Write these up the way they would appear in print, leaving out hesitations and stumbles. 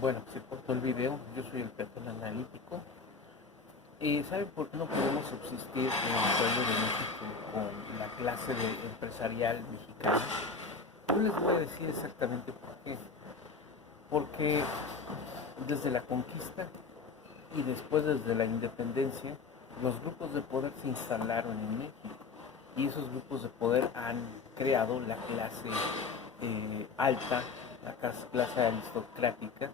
Bueno, se cortó el video, yo soy el peatón analítico. ¿Saben por qué no podemos subsistir en el pueblo de México con la clase empresarial mexicana? Yo les voy a decir exactamente por qué. Porque desde la conquista y después desde la independencia, los grupos de poder se instalaron en México y esos grupos de poder han creado la clase alta, la clase aristocrática,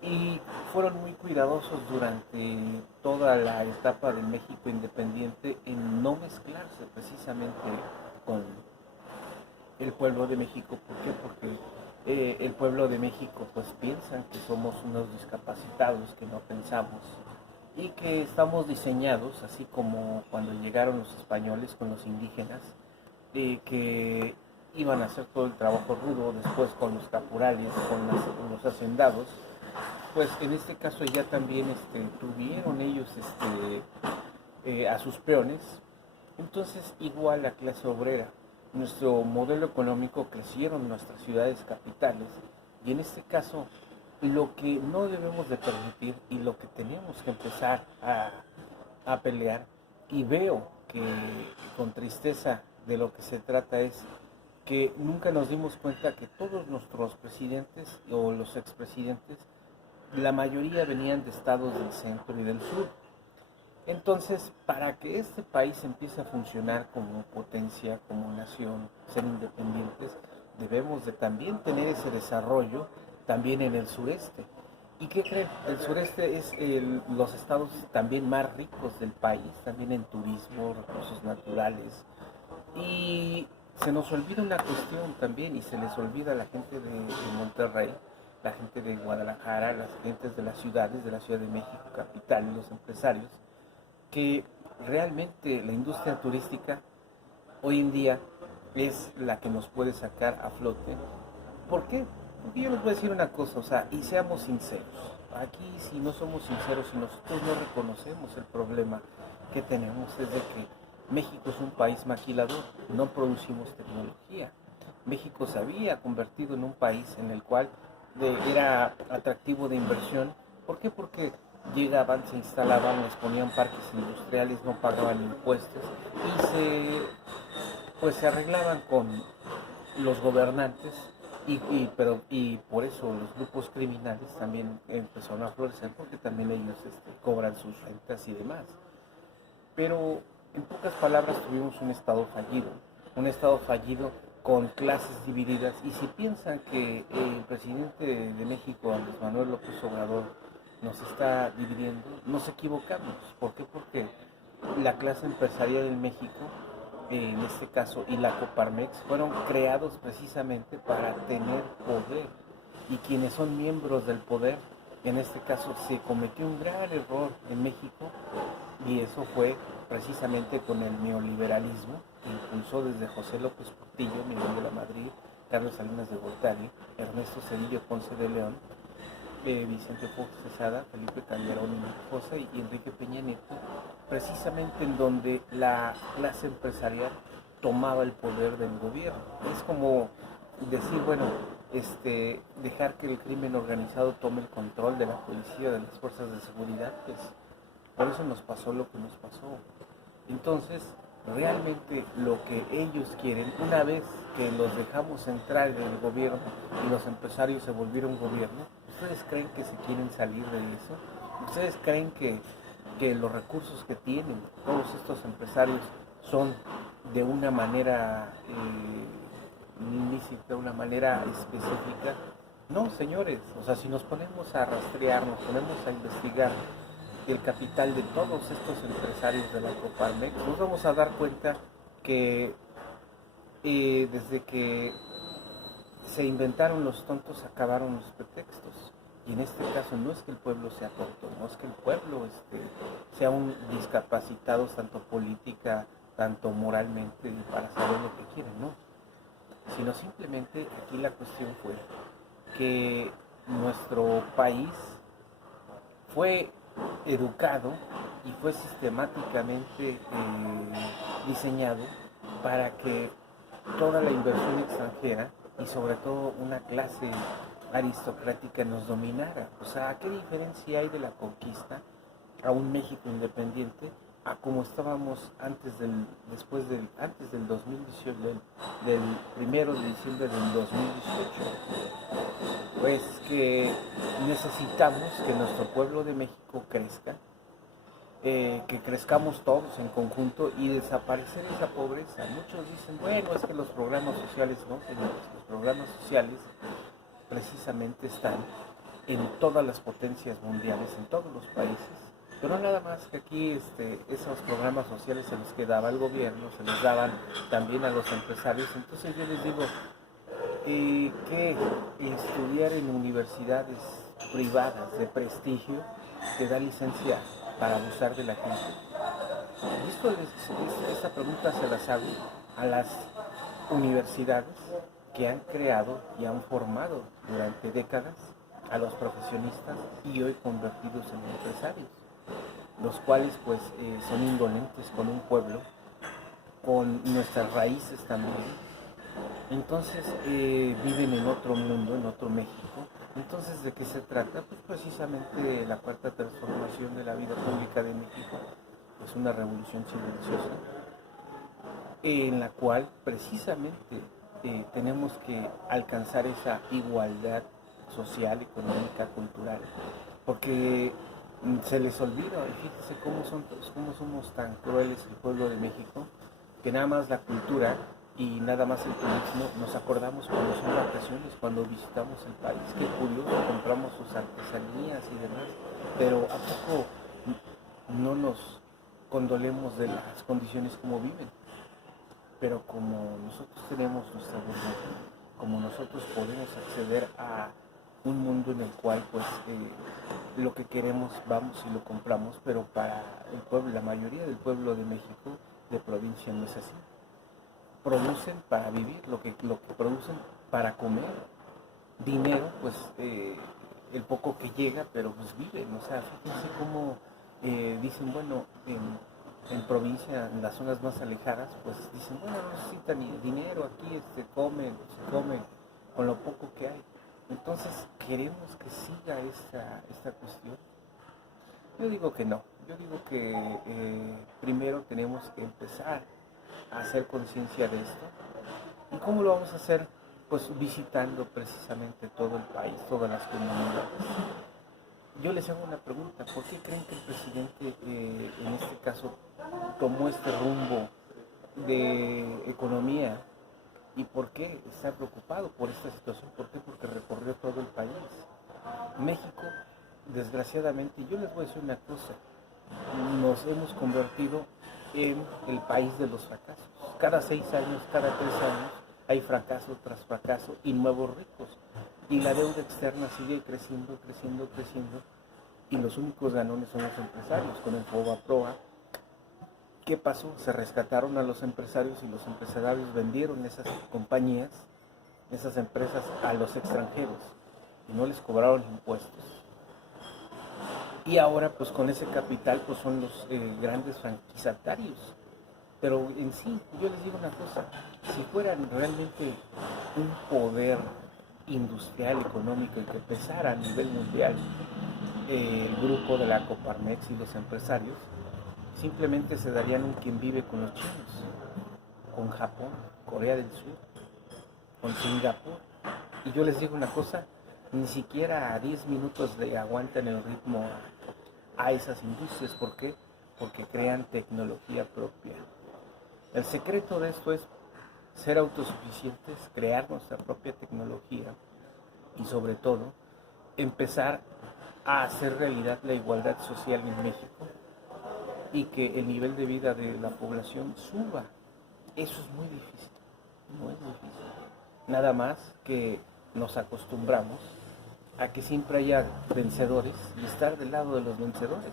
y fueron muy cuidadosos durante toda la etapa del México independiente en no mezclarse precisamente con el pueblo de México. ¿Por qué? Porque el pueblo de México pues piensan que somos unos discapacitados, que no pensamos y que estamos diseñados, así como cuando llegaron los españoles con los indígenas, que iban a hacer todo el trabajo rudo, después con los caporales, con los hacendados. Pues en este caso ya también tuvieron ellos a sus peones. Entonces igual la clase obrera, nuestro modelo económico, crecieron nuestras ciudades capitales, y en este caso lo que no debemos de permitir y lo que tenemos que empezar a pelear, y veo que con tristeza de lo que se trata, es que nunca nos dimos cuenta que todos nuestros presidentes o los expresidentes, la mayoría venían de estados del centro y del sur. Entonces, para que este país empiece a funcionar como potencia, como nación, ser independientes, debemos de también tener ese desarrollo también en el sureste. ¿Y qué creen? El sureste es los estados también más ricos del país, también en turismo, recursos naturales. Y se nos olvida una cuestión también, y se les olvida a la gente de Monterrey, la gente de Guadalajara, las gentes de las ciudades, de la Ciudad de México, capital, los empresarios, que realmente la industria turística hoy en día es la que nos puede sacar a flote. ¿Por qué? Porque yo les voy a decir una cosa, o sea, y seamos sinceros. Aquí, si no somos sinceros, si nosotros no reconocemos el problema que tenemos, es de que México es un país maquilador, no producimos tecnología. México se había convertido en un país en el cual era atractivo de inversión. ¿Por qué? Porque llegaban, se instalaban, les ponían parques industriales, no pagaban impuestos y se arreglaban con los gobernantes, y por eso los grupos criminales también empezaron a florecer, porque también ellos cobran sus rentas y demás. Pero en pocas palabras, tuvimos un estado fallido con clases divididas. Y si piensan que el presidente de México, Andrés Manuel López Obrador, nos está dividiendo, nos equivocamos. ¿Por qué? Porque la clase empresarial en México, en este caso, y la Coparmex, fueron creados precisamente para tener poder. Y quienes son miembros del poder, en este caso, se cometió un gran error en México, y eso fue precisamente con el neoliberalismo que impulsó desde José López Portillo, Miguel de la Madrid, Carlos Salinas de Gortari, Ernesto Zedillo Ponce de León, Vicente Fox Quesada, Felipe Calderón Hinojosa y Enrique Peña Nieto, precisamente en donde la clase empresarial tomaba el poder del gobierno. Es como decir, bueno, dejar que el crimen organizado tome el control de la policía, de las fuerzas de seguridad, pues por eso nos pasó lo que nos pasó. Entonces, realmente lo que ellos quieren, una vez que los dejamos entrar en el gobierno y los empresarios se volvieron gobierno, ¿ustedes creen que se quieren salir de eso? ¿Ustedes creen que los recursos que tienen todos estos empresarios son de una manera ilícita, de una manera específica? No, señores, o sea, si nos ponemos a rastrear, nos ponemos a investigar el capital de todos estos empresarios de la Coparmex, nos vamos a dar cuenta que desde que se inventaron los tontos, acabaron los pretextos. Y en este caso no es que el pueblo sea tonto, no es que el pueblo sea un discapacitado, tanto política, tanto moralmente, para saber lo que quieren, no. Sino simplemente aquí la cuestión fue que nuestro país fue educado y fue sistemáticamente diseñado para que toda la inversión extranjera, y sobre todo una clase aristocrática nos dominara. O sea, ¿qué diferencia hay de la conquista a un México independiente a como estábamos antes del 2018, del 1 de diciembre del 2018? Pues que necesitamos que nuestro pueblo de México crezca, que crezcamos todos en conjunto y desaparecer esa pobreza. Muchos dicen, bueno, es que los programas sociales, no, señores, los programas sociales precisamente están en todas las potencias mundiales, en todos los países, pero nada más que aquí esos programas sociales se los quedaba el gobierno, se los daban también a los empresarios. Entonces yo les digo, que estudiar en universidades privadas de prestigio te da licencia para abusar de la gente. Esta pregunta se las hago a las universidades que han creado y han formado durante décadas a los profesionistas y hoy convertidos en empresarios, los cuales pues son indolentes con un pueblo, con nuestras raíces también. Entonces viven en otro mundo, en otro México. Entonces, ¿de qué se trata? Pues precisamente de la cuarta transformación de la vida pública de México. Es una revolución silenciosa en la cual precisamente tenemos que alcanzar esa igualdad social, económica, cultural, porque se les olvida. Y fíjense cómo somos tan crueles el pueblo de México, que nada más la cultura y nada más el turismo nos acordamos cuando son vacaciones, cuando visitamos el país. Qué curioso, compramos sus artesanías y demás, pero ¿a poco no nos condolemos de las condiciones como viven? Pero como nosotros tenemos nuestra burbuja, como nosotros podemos acceder a un mundo en el cual pues lo que queremos vamos y lo compramos, pero para el pueblo, la mayoría del pueblo de México, de provincia, no es así. Producen para vivir, lo que producen para comer. Dinero, pues el poco que llega, pero pues viven. O sea, fíjense cómo dicen, bueno, en provincia, en las zonas más alejadas, pues dicen, bueno, no necesitan ni dinero, aquí se comen con lo poco que hay. Entonces, ¿queremos que siga esta cuestión? Yo digo que no. Yo digo que primero tenemos que empezar a hacer conciencia de esto. ¿Y cómo lo vamos a hacer? Pues visitando precisamente todo el país, todas las comunidades. Yo les hago una pregunta, ¿por qué creen que el presidente en este caso tomó este rumbo de economía? ¿Y por qué está preocupado por esta situación? ¿Por qué? Porque recorrió todo el país. México, desgraciadamente, yo les voy a decir una cosa, nos hemos convertido en el país de los fracasos. Cada 6 años, cada 3 años, hay fracaso tras fracaso y nuevos ricos. Y la deuda externa sigue creciendo, creciendo, creciendo. Y los únicos ganones son los empresarios. Con el FOBAPROA, ¿qué pasó? Se rescataron a los empresarios y los empresarios vendieron esas compañías, esas empresas a los extranjeros y no les cobraron impuestos. Y ahora pues con ese capital pues son los grandes franquiciatarios. Pero en sí, yo les digo una cosa, si fueran realmente un poder industrial, económico, y que pesara a nivel mundial el grupo de la Coparmex y los empresarios, simplemente se darían un quien vive con los chinos, con Japón, Corea del Sur, con Singapur. Y yo les digo una cosa, ni siquiera a 10 minutos le aguantan el ritmo a esas industrias. ¿Por qué? Porque crean tecnología propia. El secreto de esto es ser autosuficientes, crear nuestra propia tecnología y sobre todo empezar a hacer realidad la igualdad social en México y que el nivel de vida de la población suba. Eso es muy difícil, muy difícil. Nada más que nos acostumbramos a que siempre haya vencedores y estar del lado de los vencedores.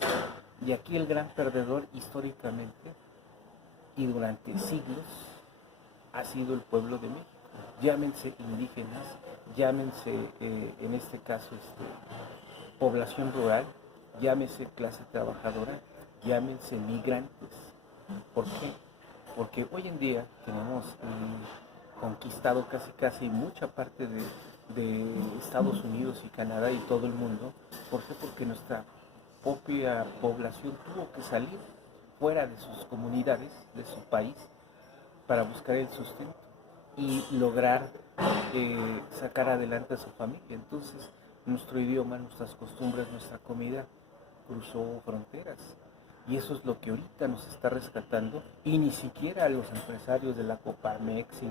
Y aquí el gran perdedor históricamente y durante siglos ha sido el pueblo de México. Llámense indígenas, llámense en este caso población rural, llámense clase trabajadora, llámense migrantes. ¿Por qué? Porque hoy en día tenemos conquistado casi mucha parte de Estados Unidos y Canadá y todo el mundo. ¿Por qué? Porque nuestra propia población tuvo que salir fuera de sus comunidades, de su país, para buscar el sustento y lograr sacar adelante a su familia. Entonces, nuestro idioma, nuestras costumbres, nuestra comida cruzó fronteras. Y eso es lo que ahorita nos está rescatando. Y ni siquiera los empresarios de la Coparmex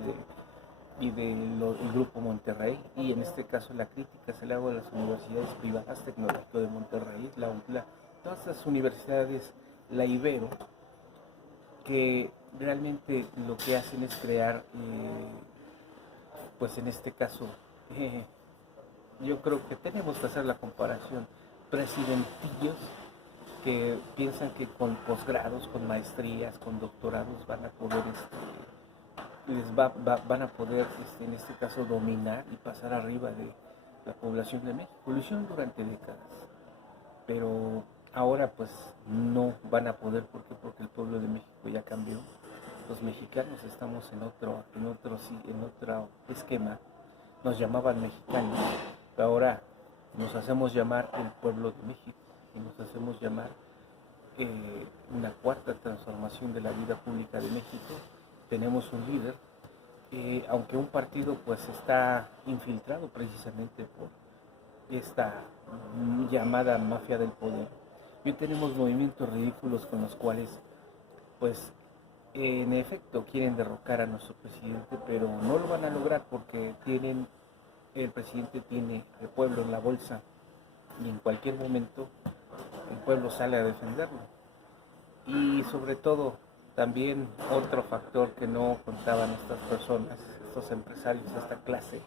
y del Grupo Monterrey, y en este caso la crítica se le hago a las universidades privadas, Tecnológico de Monterrey, la UTLA, todas las universidades, la Ibero, que realmente lo que hacen es crear, pues en este caso, yo creo que tenemos que hacer la comparación, presidentillos que piensan que con posgrados, con maestrías, con doctorados van a poder, van a poder, en este caso, dominar y pasar arriba de la población de México. Lo hicieron durante décadas, pero ahora pues no van a poder. ¿Por qué? Porque el pueblo de México ya cambió. Los mexicanos estamos en otro esquema. Nos llamaban mexicanos, pero ahora nos hacemos llamar el pueblo de México y nos hacemos llamar una cuarta transformación de la vida pública de México. Tenemos un líder, aunque un partido pues está infiltrado precisamente por esta llamada mafia del poder. Hoy tenemos movimientos ridículos con los cuales pues en efecto quieren derrocar a nuestro presidente, pero no lo van a lograr porque el presidente tiene al pueblo en la bolsa y en cualquier momento el pueblo sale a defenderlo. Y sobre todo, también otro factor que no contaban estas personas, estos empresarios, esta clase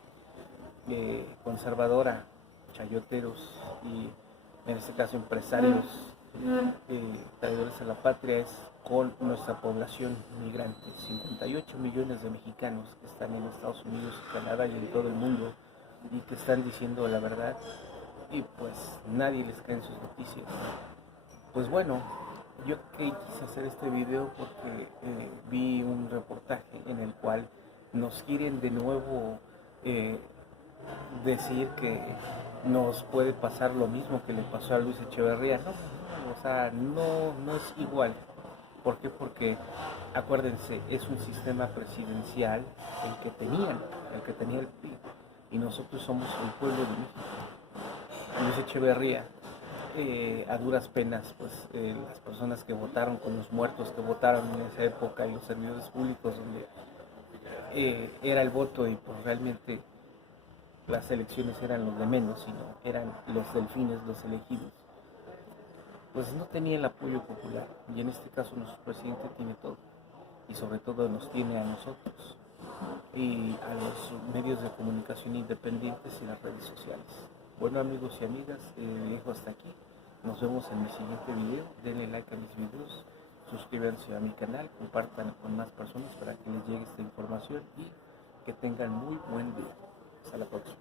conservadora, chayoteros y en este caso empresarios traidores a la patria, es con nuestra población migrante. 58 millones de mexicanos que están en Estados Unidos, Canadá y en todo el mundo y que están diciendo la verdad y pues nadie les cree en sus noticias. Pues bueno, yo quise hacer este video porque vi un reportaje en el cual nos quieren de nuevo decir que nos puede pasar lo mismo que le pasó a Luis Echeverría. No, o sea, no es igual. ¿Por qué? Porque acuérdense, es un sistema presidencial el que tenía el PRI, y nosotros somos el pueblo de México. Luis Echeverría, a duras penas, pues las personas que votaron, con los muertos que votaron en esa época y los servidores públicos donde era el voto y pues realmente las elecciones eran los de menos, sino eran los delfines, los elegidos, pues no tenía el apoyo popular. Y en este caso nuestro presidente tiene todo, y sobre todo nos tiene a nosotros y a los medios de comunicación independientes y las redes sociales. Bueno, amigos y amigas, dejo hasta aquí. Nos vemos en mi siguiente video. Denle like a mis videos, suscríbanse a mi canal, compartan con más personas para que les llegue esta información y que tengan muy buen día. Hasta la próxima.